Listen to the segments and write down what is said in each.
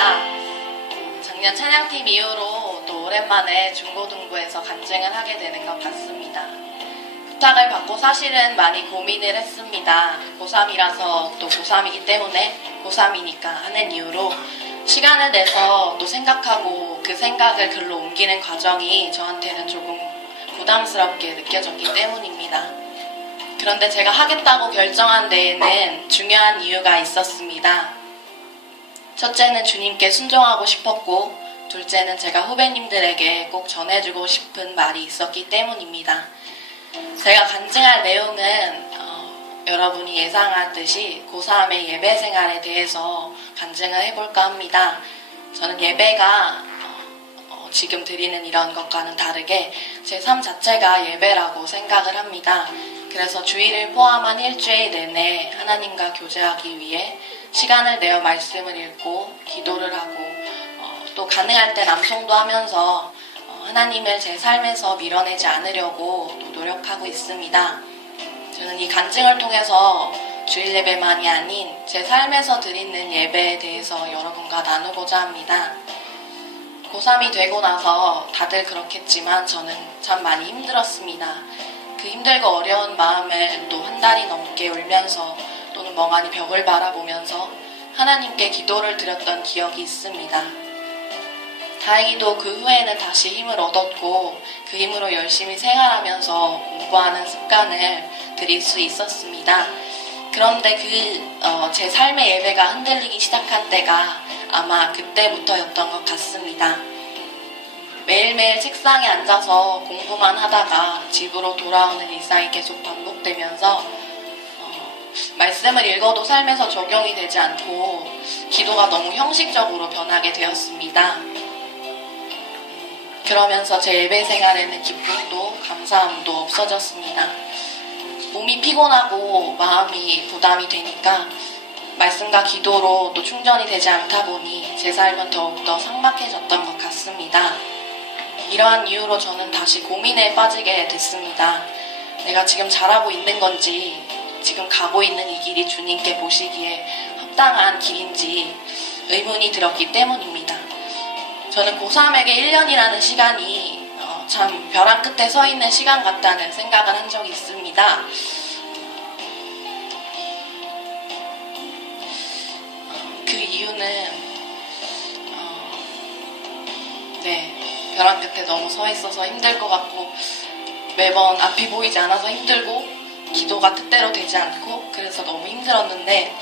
반갑습니다. 작년 찬양팀 이후로 또 오랜만에 중고등부에서 간증을 하게 되는 것 같습니다. 부탁을 받고 사실은 많이 고민을 했습니다. 고3이라서 또 고3이기 때문에 고3이니까 하는 이유로 시간을 내서 또 생각하고 그 생각을 글로 옮기는 과정이 저한테는 조금 부담스럽게 느껴졌기 때문입니다. 그런데 제가 하겠다고 결정한 데에는 중요한 이유가 있었습니다. 첫째는 주님께 순종하고 싶었고, 둘째는 제가 후배님들에게 꼭 전해주고 싶은 말이 있었기 때문입니다. 제가 간증할 내용은 여러분이 예상하듯이 고3의 예배 생활에 대해서 간증을 해볼까 합니다. 저는 예배가 지금 드리는 이런 것과는 다르게 제 삶 자체가 예배라고 생각을 합니다. 그래서 주일을 포함한 일주일 내내 하나님과 교제하기 위해 시간을 내어 말씀을 읽고 기도를 하고 또 가능할 때 남송도 하면서 하나님을 제 삶에서 밀어내지 않으려고 또 노력하고 있습니다. 저는 이 간증을 통해서 주일 예배만이 아닌 제 삶에서 드리는 예배에 대해서 여러분과 나누고자 합니다. 고3이 되고 나서 다들 그렇겠지만 저는 참 많이 힘들었습니다. 그 힘들고 어려운 마음을 또 한 달이 넘게 울면서 또는 멍하니 벽을 바라보면서 하나님께 기도를 드렸던 기억이 있습니다. 다행히도 그 후에는 다시 힘을 얻었고 그 힘으로 열심히 생활하면서 공부하는 습관을 들일 수 있었습니다. 그런데 제 삶의 예배가 흔들리기 시작한 때가 아마 그때부터였던 것 같습니다. 매일매일 책상에 앉아서 공부만 하다가 집으로 돌아오는 일상이 계속 반복되면서 말씀을 읽어도 삶에서 적용이 되지 않고 기도가 너무 형식적으로 변하게 되었습니다. 그러면서 제 예배 생활에는 기쁨도 감사함도 없어졌습니다. 몸이 피곤하고 마음이 부담이 되니까 말씀과 기도로 또 충전이 되지 않다 보니 제 삶은 더욱더 삭막해졌던 것 같습니다. 이러한 이유로 저는 다시 고민에 빠지게 됐습니다. 내가 지금 잘하고 있는 건지, 지금 가고 있는 이 길이 주님께 보시기에 합당한 길인지 의문이 들었기 때문입니다. 저는 고3에게 1년이라는 시간이 참 벼랑 끝에 서 있는 시간 같다는 생각을 한 적이 있습니다. 그 이유는 벼랑 끝에 너무 서 있어서 힘들 것 같고 매번 앞이 보이지 않아서 힘들고 기도가 뜻대로 되지 않고 그래서 너무 힘들었는데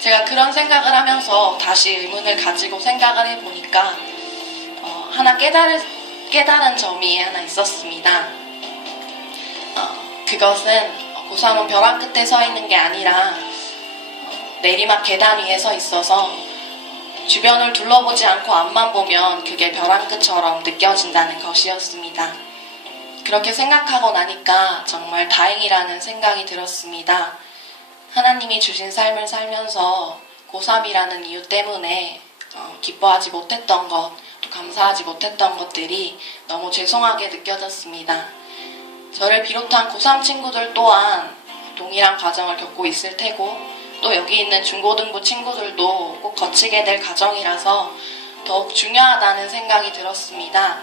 제가 그런 생각을 하면서 다시 의문을 가지고 생각을 해보니까 하나 깨달은 점이 하나 있었습니다. 그것은 고3은 벼랑 끝에 서 있는 게 아니라 내리막 계단 위에 서 있어서 주변을 둘러보지 않고 앞만 보면 그게 벼랑 끝처럼 느껴진다는 것이었습니다. 그렇게 생각하고 나니까 정말 다행이라는 생각이 들었습니다. 하나님이 주신 삶을 살면서 고3이라는 이유 때문에 기뻐하지 못했던 것, 또 감사하지 못했던 것들이 너무 죄송하게 느껴졌습니다. 저를 비롯한 고3 친구들 또한 동일한 과정을 겪고 있을 테고 또 여기 있는 중고등부 친구들도 꼭 거치게 될 과정이라서 더욱 중요하다는 생각이 들었습니다.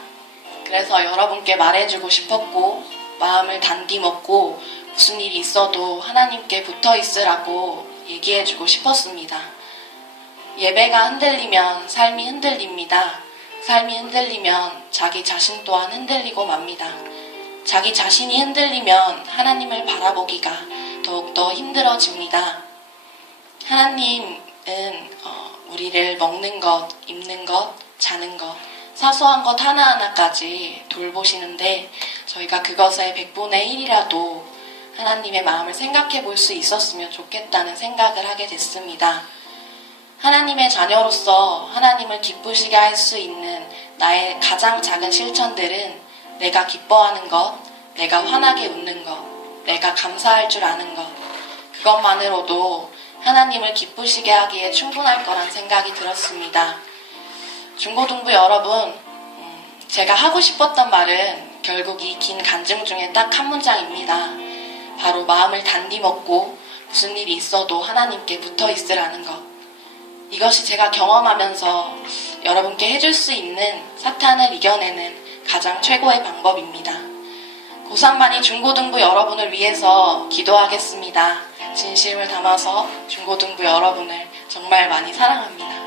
그래서 여러분께 말해주고 싶었고 마음을 단디 먹고 무슨 일이 있어도 하나님께 붙어 있으라고 얘기해주고 싶었습니다. 예배가 흔들리면 삶이 흔들립니다. 삶이 흔들리면 자기 자신 또한 흔들리고 맙니다. 자기 자신이 흔들리면 하나님을 바라보기가 더욱더 힘들어집니다. 하나님은 우리를 먹는 것, 입는 것, 자는 것, 사소한 것 하나하나까지 돌보시는데 저희가 그것의 100분의 1이라도 하나님의 마음을 생각해 볼 수 있었으면 좋겠다는 생각을 하게 됐습니다. 하나님의 자녀로서 하나님을 기쁘시게 할 수 있는 나의 가장 작은 실천들은 내가 기뻐하는 것, 내가 환하게 웃는 것, 내가 감사할 줄 아는 것, 그것만으로도 하나님을 기쁘시게 하기에 충분할 거란 생각이 들었습니다. 중고등부 여러분, 제가 하고 싶었던 말은 결국 이 긴 간증 중에 딱 한 문장입니다. 바로 마음을 단디 먹고 무슨 일이 있어도 하나님께 붙어 있으라는 것. 이것이 제가 경험하면서 여러분께 해줄 수 있는 사탄을 이겨내는 가장 최고의 방법입니다. 고3반이 중고등부 여러분을 위해서 기도하겠습니다. 진심을 담아서 중고등부 여러분을 정말 많이 사랑합니다.